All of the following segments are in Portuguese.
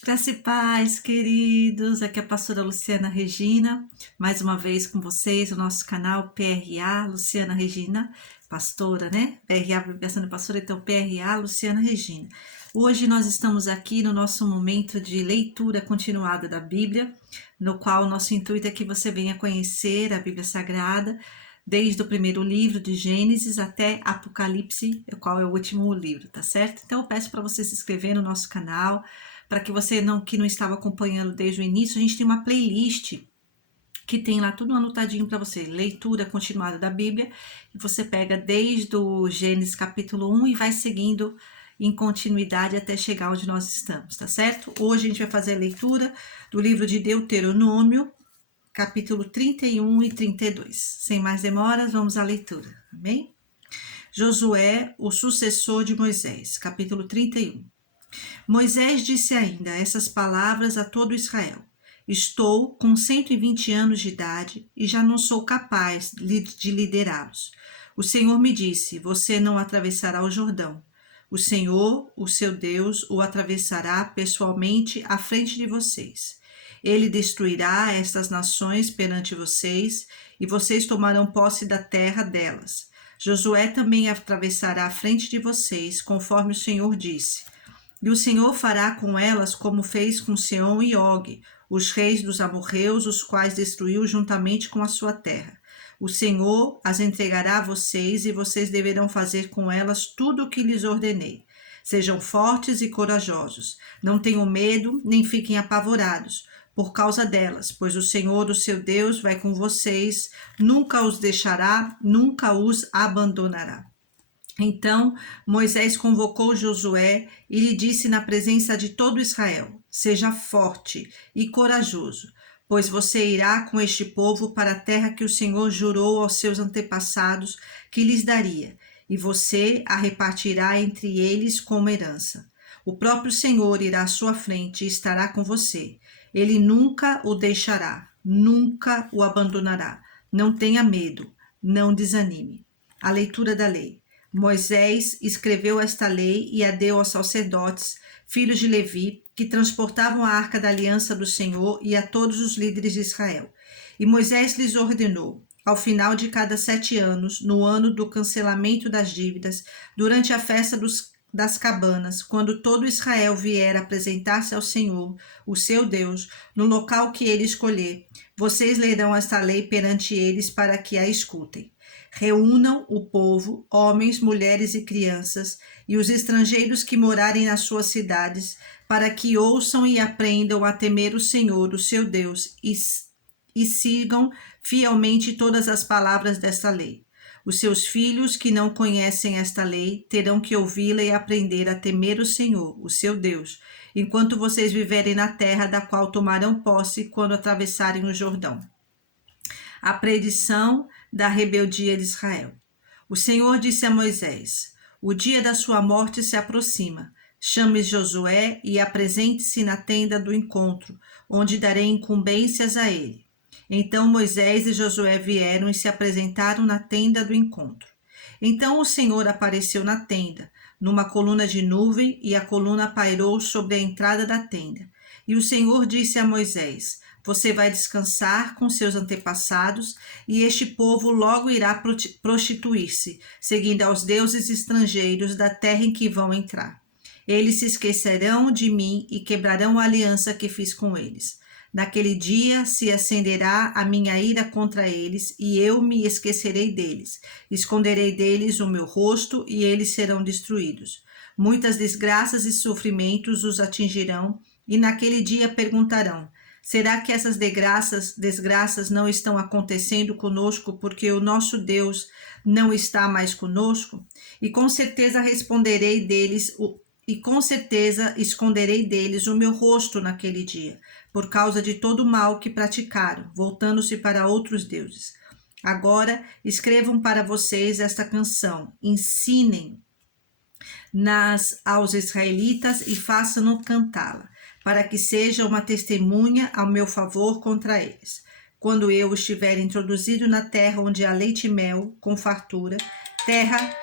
Graça e paz, queridos. Aqui é a pastora Luciana Regina, mais uma vez com vocês, o nosso canal PRA, Luciana Regina, pastora, né? PRA, abreviação de pastora, então PRA, Luciana Regina. Hoje nós estamos aqui no nosso momento de leitura continuada da Bíblia, no qual o nosso intuito é que você venha conhecer a Bíblia Sagrada, desde o primeiro livro de Gênesis até Apocalipse, o qual é o último livro, tá certo? Então eu peço para você se inscrever no nosso canal, para que você que não estava acompanhando desde o início, a gente tem uma playlist que tem lá tudo anotadinho para você, leitura continuada da Bíblia, e você pega desde o Gênesis capítulo 1 e vai seguindo em continuidade até chegar onde nós estamos, tá certo? Hoje a gente vai fazer a leitura do livro de Deuteronômio, capítulo 31 e 32. Sem mais demoras, vamos à leitura, amém? Josué, o sucessor de Moisés, capítulo 31. Moisés disse ainda essas palavras a todo Israel: Estou com 120 anos de idade e já não sou capaz de liderá-los. O Senhor me disse: Você não atravessará o Jordão. O Senhor, o seu Deus, o atravessará pessoalmente à frente de vocês. Ele destruirá estas nações perante vocês e vocês tomarão posse da terra delas. Josué também atravessará à frente de vocês, conforme o Senhor disse. E o Senhor fará com elas como fez com Seom e Og, os reis dos amorreus, os quais destruiu juntamente com a sua terra. O Senhor as entregará a vocês e vocês deverão fazer com elas tudo o que lhes ordenei. Sejam fortes e corajosos. Não tenham medo, nem fiquem apavorados por causa delas, pois o Senhor, o seu Deus, vai com vocês, nunca os deixará, nunca os abandonará. Então Moisés convocou Josué e lhe disse na presença de todo Israel: Seja forte e corajoso, pois você irá com este povo para a terra que o Senhor jurou aos seus antepassados que lhes daria, e você a repartirá entre eles como herança. O próprio Senhor irá à sua frente e estará com você. Ele nunca o deixará, nunca o abandonará. Não tenha medo, não desanime. A leitura da lei. Moisés escreveu esta lei e a deu aos sacerdotes, filhos de Levi, que transportavam a arca da aliança do Senhor, e a todos os líderes de Israel. E Moisés lhes ordenou: ao final de cada 7 anos, no ano do cancelamento das dívidas, durante a festa das cabanas, quando todo Israel vier apresentar-se ao Senhor, o seu Deus, no local que ele escolher, vocês lerão esta lei perante eles para que a escutem. Reúnam o povo, homens, mulheres e crianças, e os estrangeiros que morarem nas suas cidades, para que ouçam e aprendam a temer o Senhor, o seu Deus, e sigam fielmente todas as palavras desta lei. Os seus filhos que não conhecem esta lei terão que ouvi-la e aprender a temer o Senhor, o seu Deus, enquanto vocês viverem na terra da qual tomarão posse quando atravessarem o Jordão. A predição da rebeldia de Israel. O Senhor disse a Moisés: O dia da sua morte se aproxima. Chame Josué e apresente-se na tenda do encontro, onde darei incumbências a ele. Então Moisés e Josué vieram e se apresentaram na tenda do encontro. Então o Senhor apareceu na tenda, numa coluna de nuvem, e a coluna pairou sobre a entrada da tenda. E o Senhor disse a Moisés: Você vai descansar com seus antepassados, e este povo logo irá prostituir-se, seguindo aos deuses estrangeiros da terra em que vão entrar. Eles se esquecerão de mim e quebrarão a aliança que fiz com eles. Naquele dia se acenderá a minha ira contra eles, e eu me esquecerei deles. Esconderei deles o meu rosto, e eles serão destruídos. Muitas desgraças e sofrimentos os atingirão, e naquele dia perguntarão: será que essas desgraças não estão acontecendo conosco porque o nosso Deus não está mais conosco? E com certeza responderei deles e com certeza esconderei deles o meu rosto naquele dia, por causa de todo o mal que praticaram, voltando-se para outros deuses. Agora escrevam para vocês esta canção, ensinem aos israelitas e façam-no cantá-la, para que seja uma testemunha ao meu favor contra eles. Quando eu estiver introduzido na terra onde há leite e mel, com fartura, terra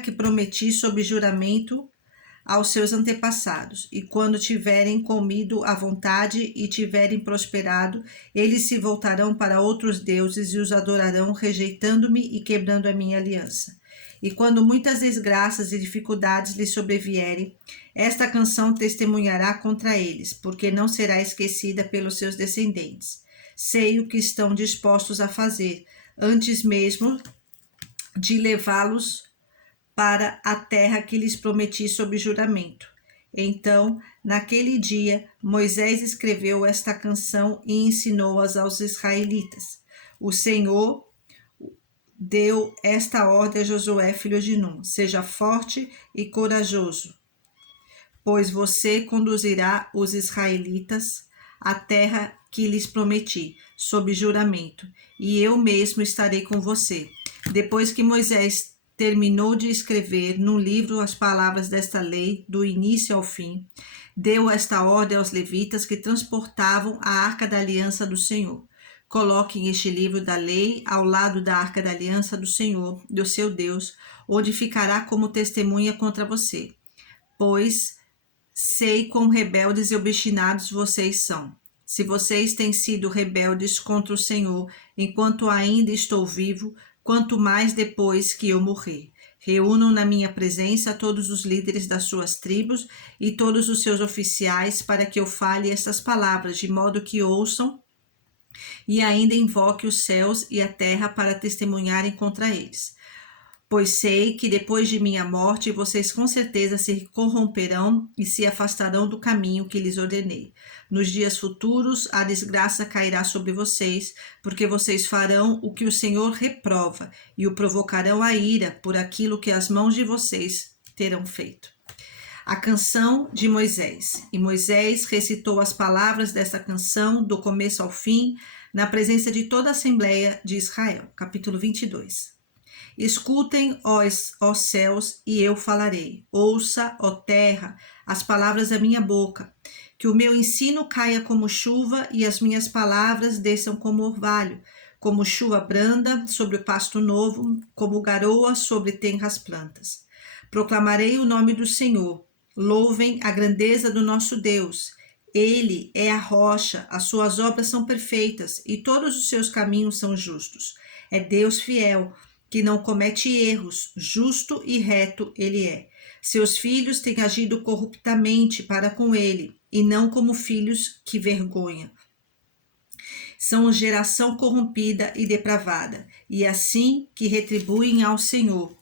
que prometi sob juramento aos seus antepassados, e quando tiverem comido à vontade e tiverem prosperado, eles se voltarão para outros deuses e os adorarão, rejeitando-me e quebrando a minha aliança. E quando muitas desgraças e dificuldades lhes sobrevierem, esta canção testemunhará contra eles, porque não será esquecida pelos seus descendentes. Sei o que estão dispostos a fazer, antes mesmo de levá-los para a terra que lhes prometi sob juramento. Então, naquele dia, Moisés escreveu esta canção e ensinou-as aos israelitas. O Senhor deu esta ordem a Josué, filho de Num: seja forte e corajoso, pois você conduzirá os israelitas à terra que lhes prometi, sob juramento, e eu mesmo estarei com você. Depois que Moisés terminou de escrever num livro as palavras desta lei, do início ao fim, deu esta ordem aos levitas que transportavam a arca da aliança do Senhor: coloquem este livro da lei ao lado da arca da aliança do Senhor, do seu Deus, onde ficará como testemunha contra você, pois sei quão rebeldes e obstinados vocês são. Se vocês têm sido rebeldes contra o Senhor enquanto ainda estou vivo, quanto mais depois que eu morrer. Reúnam na minha presença todos os líderes das suas tribos e todos os seus oficiais, para que eu fale estas palavras, de modo que ouçam e ainda invoque os céus e a terra para testemunharem contra eles. Pois sei que depois de minha morte vocês com certeza se corromperão e se afastarão do caminho que lhes ordenei. Nos dias futuros a desgraça cairá sobre vocês, porque vocês farão o que o Senhor reprova e o provocarão à ira por aquilo que as mãos de vocês terão feito. A canção de Moisés. E Moisés recitou as palavras desta canção do começo ao fim, na presença de toda a Assembleia de Israel. Capítulo 22. Escutem, ó céus, e eu falarei. Ouça, ó terra, as palavras da minha boca. Que o meu ensino caia como chuva e as minhas palavras desçam como orvalho, como chuva branda sobre o pasto novo, como garoa sobre tenras plantas. Proclamarei o nome do Senhor. Louvem a grandeza do nosso Deus. Ele é a rocha, as suas obras são perfeitas e todos os seus caminhos são justos. É Deus fiel, que não comete erros, justo e reto ele é. Seus filhos têm agido corruptamente para com ele, e não como filhos que vergonha. São geração corrompida e depravada, e assim que retribuem ao Senhor.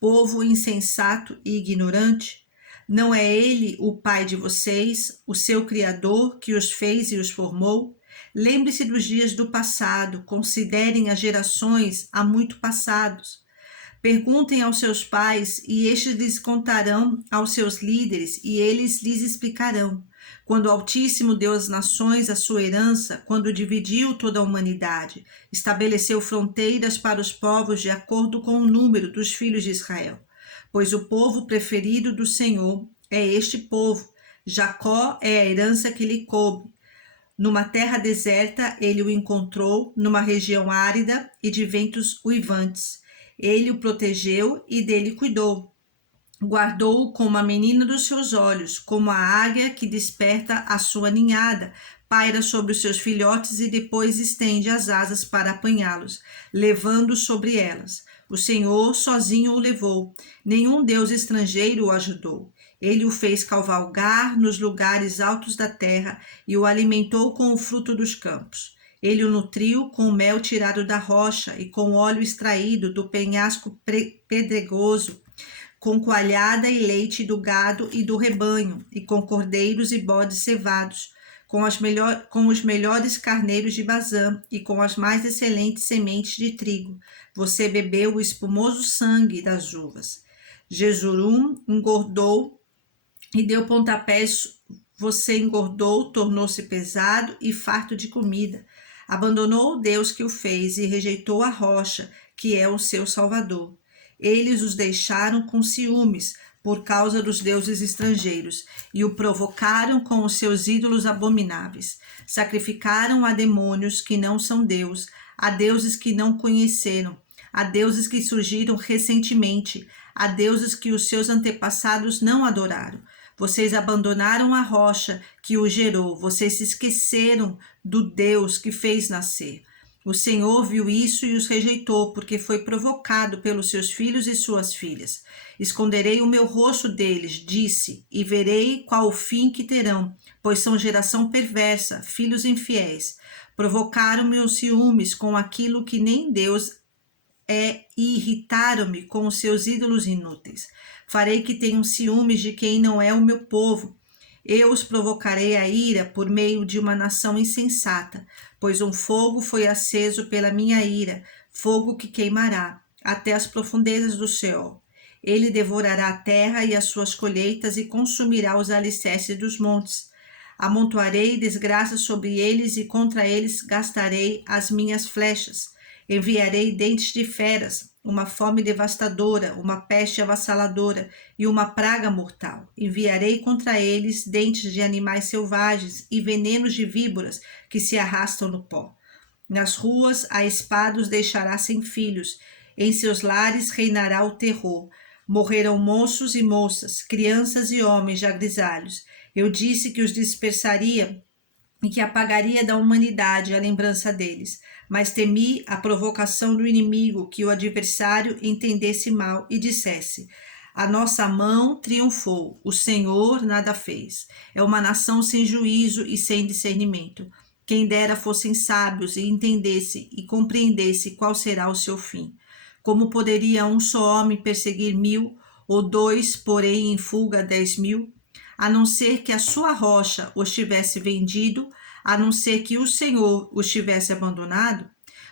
Povo insensato e ignorante, não é ele o pai de vocês, o seu Criador, que os fez e os formou? Lembre-se dos dias do passado, considerem as gerações há muito passados. Perguntem aos seus pais, e estes lhes contarão, aos seus líderes, e eles lhes explicarão. Quando o Altíssimo deu às nações a sua herança, quando dividiu toda a humanidade, estabeleceu fronteiras para os povos de acordo com o número dos filhos de Israel. Pois o povo preferido do Senhor é este povo. Jacó é a herança que lhe coube. Numa terra deserta ele o encontrou, numa região árida e de ventos uivantes. Ele o protegeu e dele cuidou. Guardou-o como a menina dos seus olhos, como a águia que desperta a sua ninhada, paira sobre os seus filhotes e depois estende as asas para apanhá-los, levando-os sobre elas. O Senhor sozinho o levou, nenhum deus estrangeiro o ajudou. Ele o fez cavalgar nos lugares altos da terra e o alimentou com o fruto dos campos. Ele o nutriu com o mel tirado da rocha e com óleo extraído do penhasco pedregoso, com coalhada e leite do gado e do rebanho, e com cordeiros e bodes cevados, com os melhores carneiros de Bazã e com as mais excelentes sementes de trigo. Você bebeu o espumoso sangue das uvas. Jesurum engordou e deu pontapés. Você engordou, tornou-se pesado e farto de comida. Abandonou o Deus que o fez e rejeitou a rocha, que é o seu Salvador. Eles os deixaram com ciúmes por causa dos deuses estrangeiros e o provocaram com os seus ídolos abomináveis. Sacrificaram a demônios que não são Deus, a deuses que não conheceram, a deuses que surgiram recentemente, a deuses que os seus antepassados não adoraram. Vocês abandonaram a rocha que o gerou. Vocês se esqueceram do Deus que fez nascer. O Senhor viu isso e os rejeitou, porque foi provocado pelos seus filhos e suas filhas. Esconderei o meu rosto deles, disse, e verei qual o fim que terão, pois são geração perversa, filhos infiéis. Provocaram meus ciúmes com aquilo que nem Deus é e irritaram-me com os seus ídolos inúteis. Farei que tenham ciúmes de quem não é o meu povo. Eu os provocarei a ira por meio de uma nação insensata, pois um fogo foi aceso pela minha ira, fogo que queimará até as profundezas do céu. Ele devorará a terra e as suas colheitas e consumirá os alicerces dos montes. Amontoarei desgraça sobre eles e contra eles gastarei as minhas flechas. Enviarei dentes de feras, uma fome devastadora, uma peste avassaladora e uma praga mortal. Enviarei contra eles dentes de animais selvagens e venenos de víboras que se arrastam no pó. Nas ruas a espada os deixará sem filhos, em seus lares reinará o terror. Morrerão moços e moças, crianças e homens já grisalhos. Eu disse que os dispersaria e que apagaria da humanidade a lembrança deles. Mas temi a provocação do inimigo, que o adversário entendesse mal e dissesse: a nossa mão triunfou, o Senhor nada fez. É uma nação sem juízo e sem discernimento. Quem dera fossem sábios e entendesse e compreendesse qual será o seu fim. Como poderia um só homem perseguir 1000, ou 2, porém em fuga 10.000? A não ser que a sua rocha os tivesse vendido, a não ser que o Senhor os tivesse abandonado?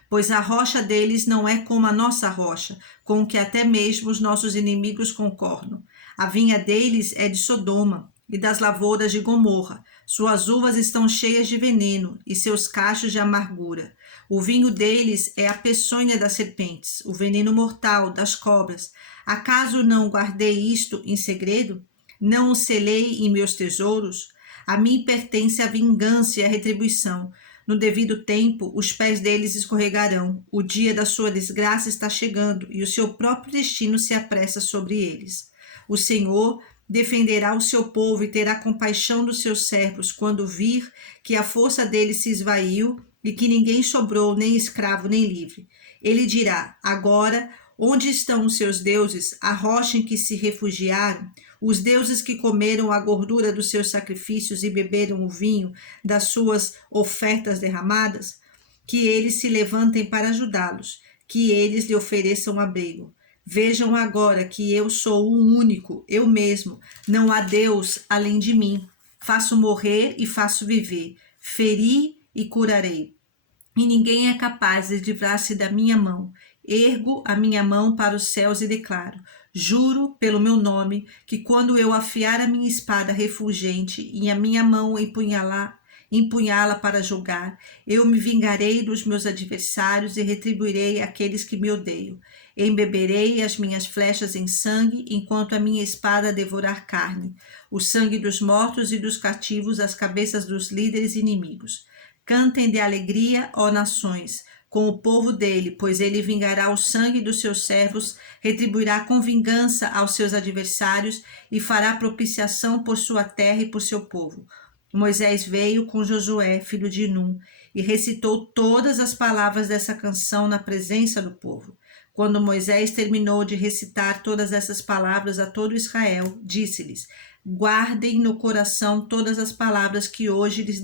Pois a rocha deles não é como a nossa rocha, com que até mesmo os nossos inimigos concordam. A vinha deles é de Sodoma e das lavouras de Gomorra. Suas uvas estão cheias de veneno e seus cachos de amargura. O vinho deles é a peçonha das serpentes, o veneno mortal das cobras. Acaso não guardei isto em segredo? Não o selei em meus tesouros? A mim pertence a vingança e a retribuição. No devido tempo, os pés deles escorregarão. O dia da sua desgraça está chegando e o seu próprio destino se apressa sobre eles. O Senhor defenderá o seu povo e terá compaixão dos seus servos quando vir que a força deles se esvaiu e que ninguém sobrou, nem escravo nem livre. Ele dirá: agora, onde estão os seus deuses, a rocha em que se refugiaram? Os deuses que comeram a gordura dos seus sacrifícios e beberam o vinho das suas ofertas derramadas? Que eles se levantem para ajudá-los, que eles lhe ofereçam abrigo. Vejam agora que eu sou o único, eu mesmo, não há Deus além de mim. Faço morrer e faço viver, feri e curarei. E ninguém é capaz de livrar-se da minha mão. Ergo a minha mão para os céus e declaro: juro pelo meu nome que quando eu afiar a minha espada refulgente e a minha mão empunhá-la para julgar, eu me vingarei dos meus adversários e retribuirei aqueles que me odeiam. Embeberei as minhas flechas em sangue, enquanto a minha espada devorar carne, o sangue dos mortos e dos cativos, as cabeças dos líderes inimigos. Cantem de alegria, ó nações, com o povo dele, pois ele vingará o sangue dos seus servos, retribuirá com vingança aos seus adversários e fará propiciação por sua terra e por seu povo. Moisés veio com Josué, filho de Num, e recitou todas as palavras dessa canção na presença do povo. Quando Moisés terminou de recitar todas essas palavras a todo Israel, disse-lhes: guardem no coração todas as palavras que hoje lhes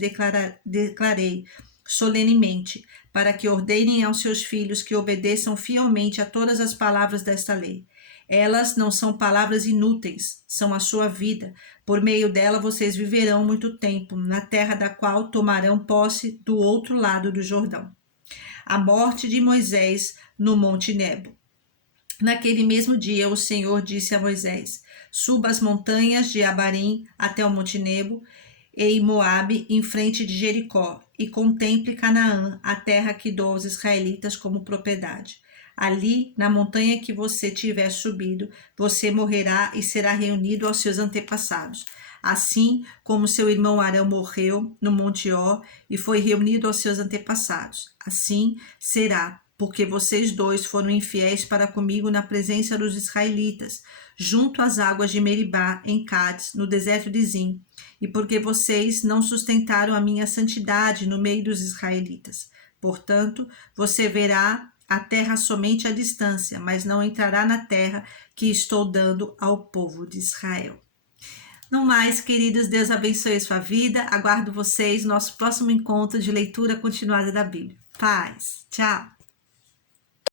declarei solenemente, para que ordenem aos seus filhos que obedeçam fielmente a todas as palavras desta lei. Elas não são palavras inúteis, são a sua vida. Por meio dela vocês viverão muito tempo, na terra da qual tomarão posse do outro lado do Jordão. A morte de Moisés no Monte Nebo. Naquele mesmo dia, o Senhor disse a Moisés: suba as montanhas de Abarim até o Monte Nebo, em Moabe, em frente de Jericó, e contemple Canaã, a terra que dou aos israelitas como propriedade. Ali, na montanha que você tiver subido, você morrerá e será reunido aos seus antepassados. Assim como seu irmão Arão morreu no Monte Ó e foi reunido aos seus antepassados, assim será porque vocês dois foram infiéis para comigo na presença dos israelitas, junto às águas de Meribá, em Cádiz, no deserto de Zim, e porque vocês não sustentaram a minha santidade no meio dos israelitas. Portanto, você verá a terra somente à distância, mas não entrará na terra que estou dando ao povo de Israel. No mais, queridos, Deus abençoe a sua vida. Aguardo vocês no nosso próximo encontro de leitura continuada da Bíblia. Paz. Tchau.